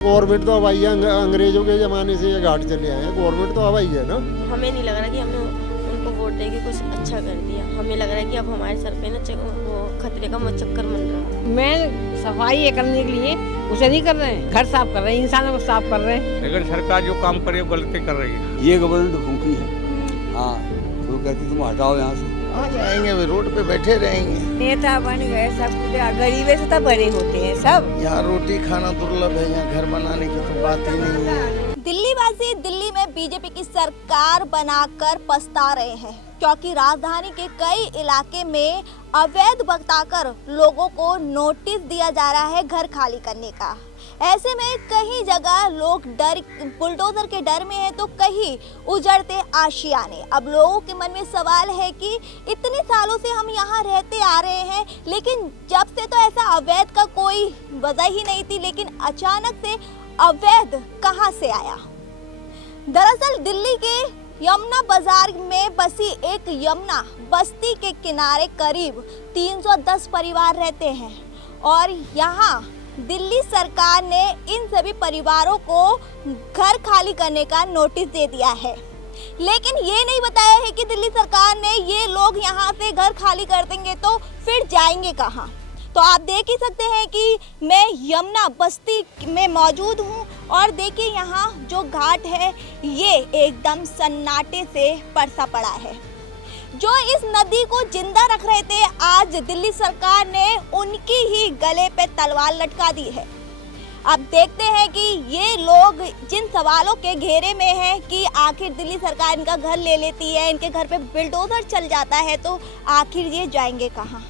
Government तो अब आई है, अंग्रेजों के ज़माने से ये घाट चले आए हैं। गवर्नमेंट तो अब आई है ना। हमें नहीं लग रहा कि हमने उनको वोट दे के कुछ अच्छा कर दिया। हमें लग रहा है कि अब हमारे सर पे ना वो खतरे का चक्कर बन रहा है। मैं सफाई ये करने के लिए उसे नहीं कर रहे हैं, घर साफ कर रहे हैं, इंसानों को साफ कर रहे हैं। लेकिन सरकार जो काम करे वो गलती कर रही है। ये गवर्नमेंट भूखी है। हाँ, तो कहती तुम हटाओ यहाँ से। आ जाएंगे, वे रोड पे बैठे रहेंगे। नेता बन गए सब कुछ, गरीबे से तो बड़े होते हैं सब। यहाँ रोटी खाना दुर्लभ है, यहाँ घर बनाने की तो बात ही नहीं है। दिल्ली वासी दिल्ली में बीजेपी की सरकार बनाकर पछता रहे हैं, क्योंकि राजधानी के कई इलाके में अवैध बताकर लोगों को नोटिस दिया जा रहा है घर खाली करने का। ऐसे में कई जगह लोग बुलडोजर के डर में है, तो कहीं उजड़ते आशियाने। अब लोगों के मन में सवाल है कि इतने सालों से हम यहाँ रहते आ रहे हैं, लेकिन जब से तो ऐसा अवैध का कोई वजह ही नहीं थी, लेकिन अचानक से अवैध कहां से आया। दरअसल दिल्ली के यमुना बाजार में बसी एक यमुना बस्ती के किनारे करीब 310 परिवार रहते हैं और यहाँ दिल्ली सरकार ने इन सभी परिवारों को घर खाली करने का नोटिस दे दिया है। लेकिन ये नहीं बताया है कि दिल्ली सरकार ने ये लोग यहाँ से घर खाली कर देंगे तो फिर जाएंगे कहाँ। तो आप देख ही सकते हैं कि मैं यमुना बस्ती में मौजूद हूँ और देखिए यहाँ जो घाट है ये एकदम सन्नाटे से परसा पड़ा है। जो इस नदी को जिंदा रख रहे थे, आज दिल्ली सरकार ने उनकी ही गले पे तलवार लटका दी है। अब देखते हैं कि ये लोग जिन सवालों के घेरे में हैं कि आखिर दिल्ली सरकार इनका घर ले लेती है, इनके घर पे बुलडोजर चल जाता है, तो आखिर ये जाएंगे कहाँ।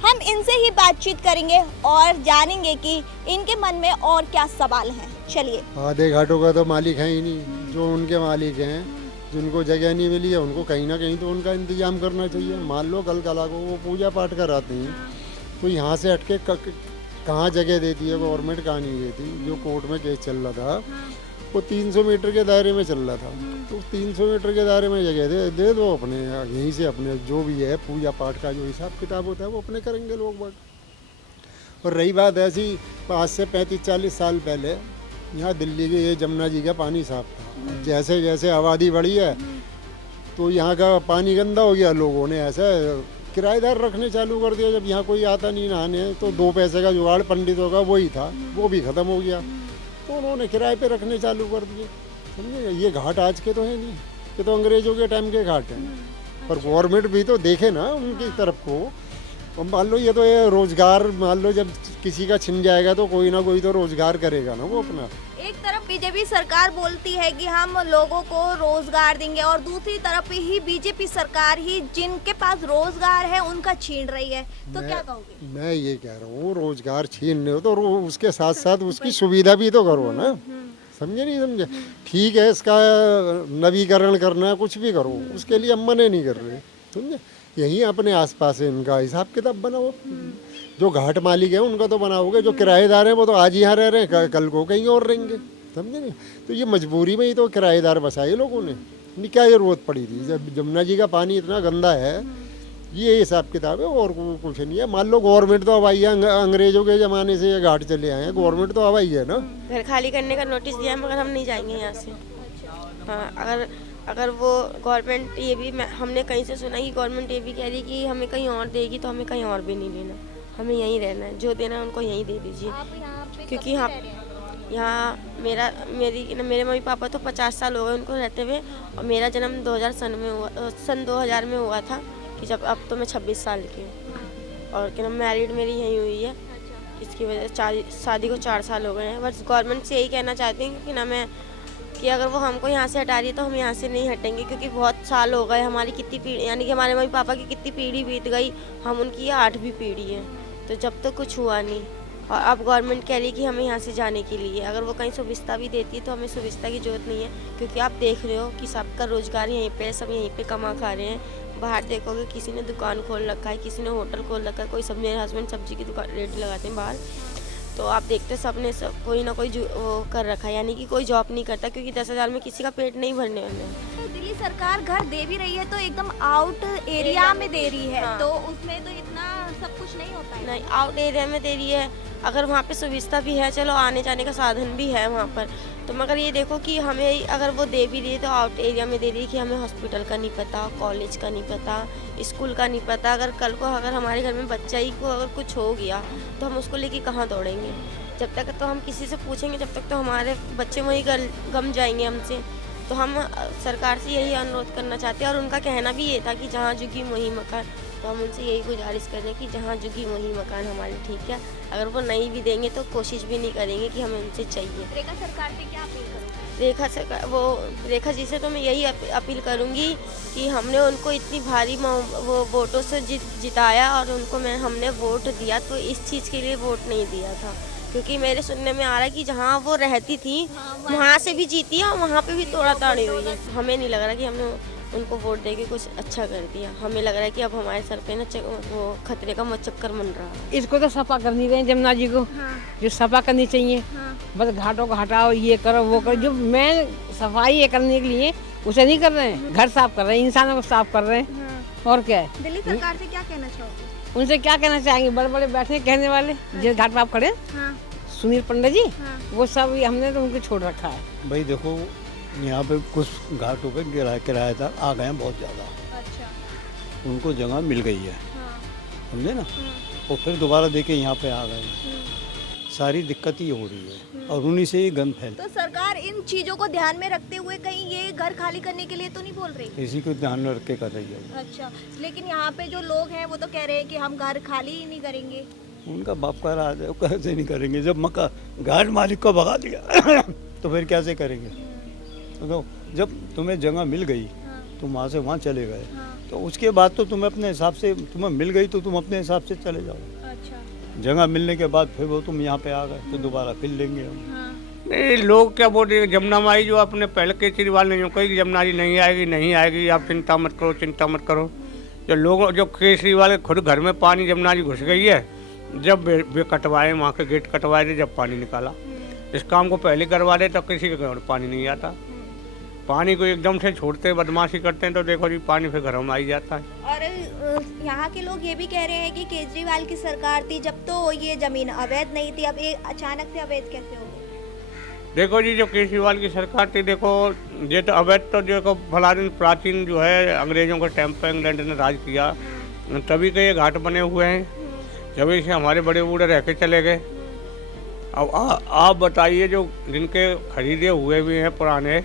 हम इनसे ही बातचीत करेंगे और जानेंगे कि इनके मन में और क्या सवाल हैं। चलिए। आधे घाटों का तो मालिक है ही नहीं, जो उनके मालिक हैं, जिनको जगह नहीं मिली है उनको कहीं ना कहीं तो उनका इंतजाम करना चाहिए। मान लो कल कला को वो पूजा पाठ कराते हैं, तो यहाँ से हटके कहाँ जगह देती है गवर्नमेंट, कहाँ नहीं देती। जो कोर्ट में केस चल रहा था वो 300 मीटर के दायरे में चल रहा था, तो 300 मीटर के दायरे में जगह दे दो अपने, यहीं से अपने जो भी है पूजा पाठ का जो हिसाब किताब होता है वो अपने करेंगे लोग बात। और रही बात ऐसी, आज से 35-40 साल पहले यहाँ दिल्ली के ये जमुना जी का पानी साफ था। जैसे जैसे आबादी बढ़ी है तो यहाँ का पानी गंदा हो गया। लोगों ने ऐसा किराएदार रखने चालू कर दिया। जब यहाँ कोई आता नहीं नहाने तो 2 पैसे का जुगाड़ पंडितों का वही था, वो भी ख़त्म हो गया, तो उन्होंने किराए पे रखने चालू कर दिए। समझे, ये घाट आज के तो है नहीं, ये तो अंग्रेज़ों के टाइम के घाट हैं। पर गवर्नमेंट भी तो देखे ना उनकी तरफ को। और मान लो ये तो ये रोजगार, मान लो जब किसी का छिन जाएगा तो कोई ना कोई तो रोजगार करेगा ना वो अपना। एक तरफ बीजेपी सरकार बोलती है कि हम लोगों को रोजगार देंगे और दूसरी तरफ ही बीजेपी सरकार ही जिनके पास रोजगार है उनका छीन रही है, तो क्या कहोगे? मैं ये कह रहा हूँ, रोजगार छीन रहे हो तो उसके साथ साथ उसकी सुविधा भी तो करो ना। समझे नहीं समझे? ठीक है, इसका नवीकरण करना है, कुछ भी करो, उसके लिए हम मना नहीं कर रहे। समझे, यहीं अपने आसपास है इनका हिसाब किताब बनाओ। जो घाट मालिक है उनका तो बनाओगे, जो किराएदार हैं वो तो आज यहाँ रह रहे हैं, कल को कहीं और रहेंगे। समझे नहीं? तो ये मजबूरी में ही तो किराएदार बसाए लोगों ने, नहीं क्या जरूरत पड़ी थी। जब जमुना जी का पानी इतना गंदा है, ये हिसाब किताब है और कुछ नहीं है। मान लो गवर्नमेंट तो अब आई है, अंग्रेजों के ज़माने से ये घाट चले आए हैं, गवर्नमेंट तो अब आई है ना। घर खाली करने का नोटिस दिया है, मगर हम नहीं जाएंगे यहाँ से। हाँ, अगर वो गवर्नमेंट ये भी, हमने कहीं से सुना कि गवर्नमेंट ये भी कह रही कि हमें कहीं और देगी, तो हमें कहीं और भी नहीं लेना, हमें यहीं रहना है। जो देना है उनको यहीं दे दीजिए। क्योंकि यहाँ मेरे मम्मी पापा तो 50 साल हो गए उनको रहते हुए, और मेरा जन्म 2000 सन 2000 में हुआ था, कि जब अब तो मैं 26 साल की हूँ और कि ना मैरिड मेरी यहीं हुई है। इसकी वजह से शादी को 4 साल हो गए हैं। बस गवर्नमेंट से यही कहना चाहती हूँ कि ना मैं कि अगर वो हमको यहाँ से हटा रही है तो हम यहाँ से नहीं हटेंगे, क्योंकि बहुत साल हो गए। हमारी कितनी पीढ़ी, यानी कि हमारे मम्मी पापा की कितनी पीढ़ी बीत गई, हम उनकी ये 8वीं पीढ़ी है, तो जब तक कुछ हुआ नहीं। और अब गवर्नमेंट कह रही है कि हमें यहाँ से जाने के लिए, अगर वो कहीं सुविधा भी देती है तो हमें सुविधा की जरूरत नहीं है, क्योंकि आप देख रहे हो कि सबका रोजगार यहीं पे, सब यहीं पे कमा खा रहे हैं। बाहर देखोगे किसी ने दुकान खोल रखा है, किसी ने होटल खोल रखा है, कोई सब, मेरे हस्बैंड सब्जी की दुकान रेट लगाते हैं बाहर, तो आप देखते सबने सब कोई ना कोई वो कर रखा है, यानी कि कोई जॉब नहीं करता, क्योंकि 10,000 में किसी का पेट नहीं भरने वाला है। तो दिल्ली सरकार घर दे भी रही है तो एकदम आउट एरिया में दे रही है, हाँ। तो उसमें तो इतना सब कुछ नहीं होता है। नहीं, आउट एरिया में दे रही है, अगर वहाँ पे सुविधा भी है, चलो आने जाने का साधन भी है वहाँ पर, तो मगर ये देखो कि हमें अगर वो दे भी रही है तो आउट एरिया में दे रही है कि हमें हॉस्पिटल का नहीं पता, कॉलेज का नहीं पता, स्कूल का नहीं पता। अगर कल को अगर हमारे घर में बच्चा ही को अगर कुछ हो गया तो हम उसको लेके कहाँ दौड़ेंगे? जब तक तो हम किसी से पूछेंगे जब तक तो हमारे बच्चे वहीं गम जाएंगे हमसे। तो हम सरकार से यही अनुरोध करना चाहते हैं, और उनका कहना भी ये था कि जहाँ झुकी वहीं मकान, तो हम उनसे यही गुजारिश कर रहे हैं कि जहाँ झुकी वहीं मकान हमारे, ठीक है। अगर वो नहीं भी देंगे तो कोशिश भी नहीं करेंगे कि हमें उनसे चाहिए। रेखा सरकार से क्या अपील करोगे? रेखा जी से तो मैं यही अपील करूँगी कि हमने उनको इतनी भारी वो वोटों से जिताया, और उनको हमने वोट दिया तो इस चीज़ के लिए वोट नहीं दिया था, क्योंकि मेरे सुनने में आ रहा है कि जहाँ वो रहती थी वहाँ से भी जीती है और वहाँ पे भी तोड़ा ताड़ी हुई है। हमें नहीं लग रहा कि हमने उनको वोट देके कुछ अच्छा कर दिया। हमें लग रहा है कि अब हमारे सर पे ना वो खतरे का चक्कर बन रहा है। इसको तो सफा कर नहीं रहे जमुना जी को, जो सफा करनी चाहिए। बस घाटों को हटाओ, ये करो वो करो, जो मैं सफाई है करने के लिए उसे नहीं कर रहे हैं। घर साफ कर रहे हैं, इंसानों को साफ कर रहे हैं, और क्या है। दिल्ली सरकार से क्या कहना चाहोगे? उनसे क्या कहना चाहेंगे, बड़े बड़े बैठे कहने वाले जिस घाट पर आप खड़े, सुनील पंडित जी, वो सब हमने तो उनको छोड़ रखा है। भाई देखो, यहाँ पे कुछ घाटों पे किराएदार आ गए हैं बहुत ज़्यादा। अच्छा। उनको जगह मिल गई है, समझे ना, और फिर दोबारा देके यहाँ पे आ गए। सारी दिक्कत ही हो रही है और उन्हीं से ही गंद फैल। तो सरकार इन चीजों को ध्यान में रखते हुए कहीं ये घर खाली करने के लिए तो नहीं बोल रही? इसी को ध्यान में रख के कर रही है। अच्छा, लेकिन यहाँ पे जो लोग हैं वो तो कह रहे हैं कि हम घर खाली ही नहीं करेंगे। उनका बाप का राज है, वो कैसे नहीं करेंगे? जब घाट मालिक को भगा दिया तो फिर कैसे करेंगे? तो जब तुम्हें जगह मिल गई, तुम वहाँ से वहाँ चले गए, तो उसके बाद तो तुम्हें अपने हिसाब से, तुम्हें मिल गई तो तुम अपने हिसाब से चले जाओ। अच्छा। जगह मिलने के बाद फिर वो तुम यहाँ पे आ गए तो दोबारा फिर लेंगे हम। नहीं, लोग क्या बोल रहे हैं, जमुना माई जो अपने पहले केजरीवाल ने जो कही जमुना जी नहीं आएगी, आप चिंता मत करो। जो लोग, जो केजरीवाल खुद घर में पानी जमुना जी घुस गई है, जब वे कटवाए, वहाँ के गेट कटवाए थे, जब पानी निकाला। इस काम को पहले करवा दे तो किसी के घर पानी नहीं आता। पानी को एकदम से छोड़ते, बदमाशी करते हैं तो देखो जी पानी फिर घरों में आई जाता है। और यहाँ के लोग ये भी कह रहे हैं कि केजरीवाल की सरकार थी जब तो ये जमीन अवैध नहीं थी, अब ये अचानक से अवैध कैसे हो गई? देखो जी, जो केजरीवाल की सरकार थी, देखो ये तो अवैध तो देखो भला दिन प्राचीन जो है अंग्रेजों के टाइम पर इंग्लैंड ने राज किया, तभी के ये घाट बने हुए हैं, जब से हमारे बड़े बूढ़े रह के चले गए। अब आप बताइए, जो जिनके खरीदे हुए भी हैं पुराने,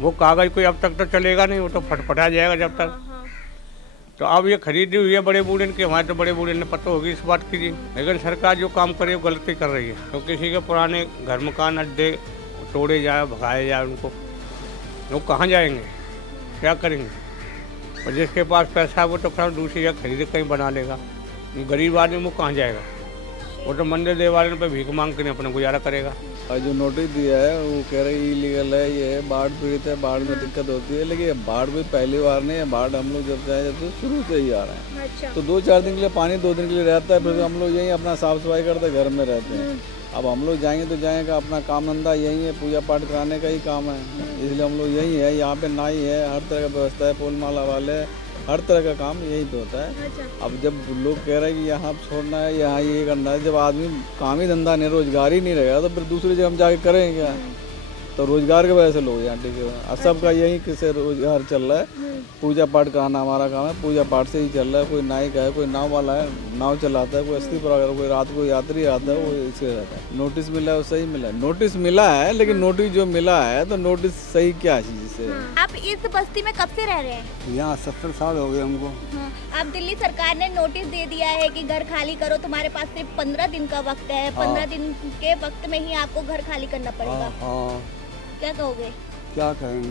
वो कागज़ कोई अब तक तो चलेगा नहीं, वो तो फटफटा जाएगा जब तक। तो अब ये खरीदी हुई है बड़े बूढ़े की, हमारे तो बड़े बूढ़े ने पता होगी इस बात की जी। लेकिन सरकार जो काम करे वो गलती कर रही है, तो किसी के पुराने घर मकान अड्डे तोड़े जाए, भगाए जाए उनको, वो कहाँ जाएंगे, क्या करेंगे? और जिसके पास पैसा है वो तो फिर दूसरी जगह खरीद कहीं बना लेगा। गरीब आदमी वो कहाँ जाएगा? वो तो मंदिर देवालयों पे भीख मांग के अपना गुजारा करेगा। और जो नोटिस दिया है वो कह रहे इलीगल है, ये बाढ़ पीड़ित है, बाढ़ में दिक्कत होती है, लेकिन ये बाढ़ भी पहली बार नहीं है। बाढ़ हम लोग जब से आए जब से शुरू से ही आ रहे हैं। अच्छा। तो 2-4 दिन के लिए पानी, 2 दिन के लिए रहता है, फिर हम लोग यहीं अपना साफ सफाई करते घर में रहते हैं। अब हम लोग जाएंगे तो जाएंगे, अपना काम धंधा यही है, पूजा पाठ कराने का ही काम है, इसलिए हम लोग यही है। यहाँ पे नाई है, हर तरह का व्यवस्था है, पोल माला वाले, हर तरह का काम यही पे होता है। अच्छा। अब जब लोग कह रहे हैं कि यहाँ छोड़ना है, यहाँ ये करना है, जब आदमी काम ही धंधा नहीं, रोजगार ही नहीं रहेगा तो फिर दूसरी जगह हम जाके करेंगे क्या? तो रोजगार के वजह से लोग यहाँ टिके हुए हैं। सबका यही किसे रोजगार चल रहा है, पूजा पाठ कराना हमारा काम है, पूजा पाठ से ही चल रहा है। कोई नाई का है, कोई नाव वाला है, नाव चलाता है, कोई अस्थि पर अगर कोई रात को यात्री आता है वो इससे रहता है। नोटिस मिला है वो सही मिला है, नोटिस मिला है, लेकिन नोटिस जो मिला है तो नोटिस सही क्या चीज़ से? आप इस बस्ती में कब से रह रहे हैं? यहाँ 70 साल हो गए हमको। अब दिल्ली सरकार ने नोटिस दे दिया है कि घर खाली करो, तुम्हारे पास सिर्फ 15 दिन का वक्त है, 15 दिन के वक्त में ही आपको घर खाली करना पड़ेगा। हाँ, क्या कहोगे? क्या करेंगे?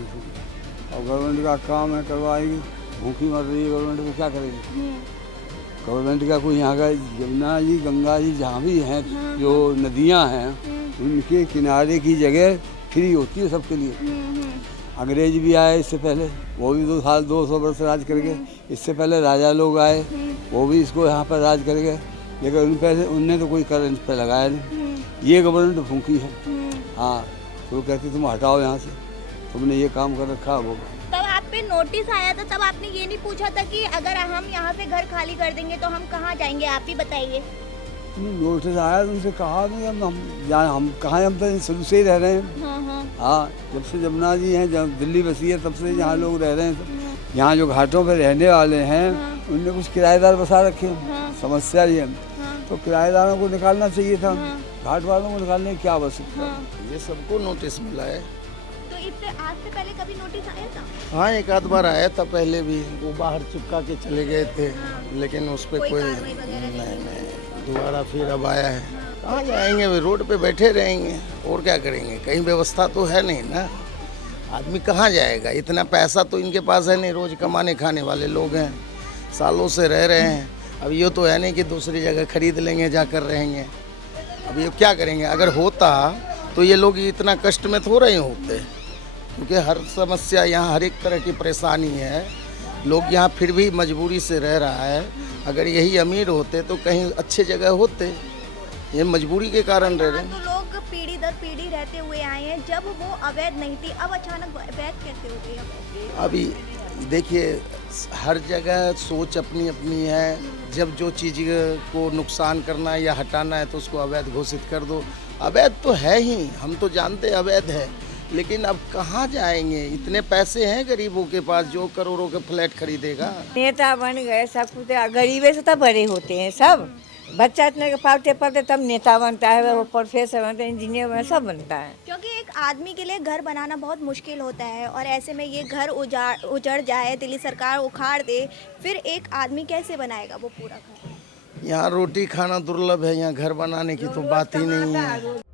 और गवर्नमेंट का काम है, करवाएगी। भूखी मर रही है गवर्नमेंट, तो क्या करेगी? गवर्नमेंट का कोई यहाँ का यमुना जी, गंगा जी, जहाँ भी हैं जो नदियाँ हैं, उनके किनारे की जगह फ्री होती है सबके लिए। अंग्रेज भी आए इससे पहले, वो भी 200 वर्ष राज कर गए। इससे पहले राजा लोग आए, वो भी इसको यहाँ पर राज कर गए, लेकिन उनने तो कोई कर इन पर लगाया नहीं। ये गवर्नमेंट भूखी है। हाँ, तो कहती तुम हटाओ यहाँ से, तुमने ये काम कर रखा वो। तब आप पे नोटिस आया था तब आपने ये नहीं पूछा था कि अगर हम यहाँ से घर खाली कर देंगे तो हम कहाँ जाएंगे? आप ही बताइए। नोटिस आया तो उनसे कहा नहीं, हम कहाँ, हम तो शुरू से ही रह रहे हैं। हाँ, जब से जमुना जी हैं, जब दिल्ली बसी है तब से यहाँ लोग रह रहे हैं। यहाँ जो घाटों पे रहने वाले हैं उनने कुछ किराएदार बसा रखे हैं। समस्या ये है, तो किराएदारों को निकालना चाहिए था, घाट वालों को निकालने की क्या आवश्यकता है? ये सबको नोटिस मिला है। तो इससे आज से पहले कभी नोटिस आया था? हाँ, एक आध बार आया था पहले भी, वो बाहर चिपका के चले गए थे, लेकिन उस पर कोई नहीं, दोबारा फिर अब आया है। कहाँ जाएंगे, वे रोड पे बैठे रहेंगे और क्या करेंगे? कहीं व्यवस्था तो है नहीं ना, आदमी कहाँ जाएगा? इतना पैसा तो इनके पास है नहीं, रोज कमाने खाने वाले लोग हैं, सालों से रह रहे हैं। अब ये तो है नहीं कि दूसरी जगह खरीद लेंगे जाकर रहेंगे। अब ये क्या करेंगे? अगर होता तो ये लोग इतना कष्ट में थोड़ा ही होते, क्योंकि हर समस्या यहाँ, हर एक तरह की परेशानी है। लोग यहाँ फिर भी मजबूरी से रह रहा है। अगर यही अमीर होते तो कहीं अच्छे जगह होते, ये मजबूरी के कारण रह रहे हैं। तो लोग पीढ़ी दर पीढ़ी रहते हुए आए हैं, जब वो अवैध नहीं थी, अब अचानक अवैध कैसे हो गई? अभी देखिए, हर जगह सोच अपनी अपनी है। जब जो चीज़ को नुकसान करना है या हटाना है तो उसको अवैध घोषित कर दो। अवैध तो है ही, हम तो जानते अवैध है, लेकिन अब कहाँ जाएंगे? इतने पैसे हैं गरीबों के पास जो करोड़ों के फ्लैट खरीदेगा। नेता बन गए सब कुछ, गरीबे से तो बड़े होते हैं सब। बच्चा इतने के पालते पलते तब नेता बनता है, वो प्रोफेसर बनता है, इंजीनियर बनता है, सब बनता है। क्योंकि एक आदमी के लिए घर बनाना बहुत मुश्किल होता है, और ऐसे में ये घर उजड़ जाए, दिल्ली सरकार उखाड़ दे, फिर एक आदमी कैसे बनाएगा वो पूरा घर? यहाँ रोटी खाना दुर्लभ है, यहाँ घर बनाने की तो बात ही नहीं है।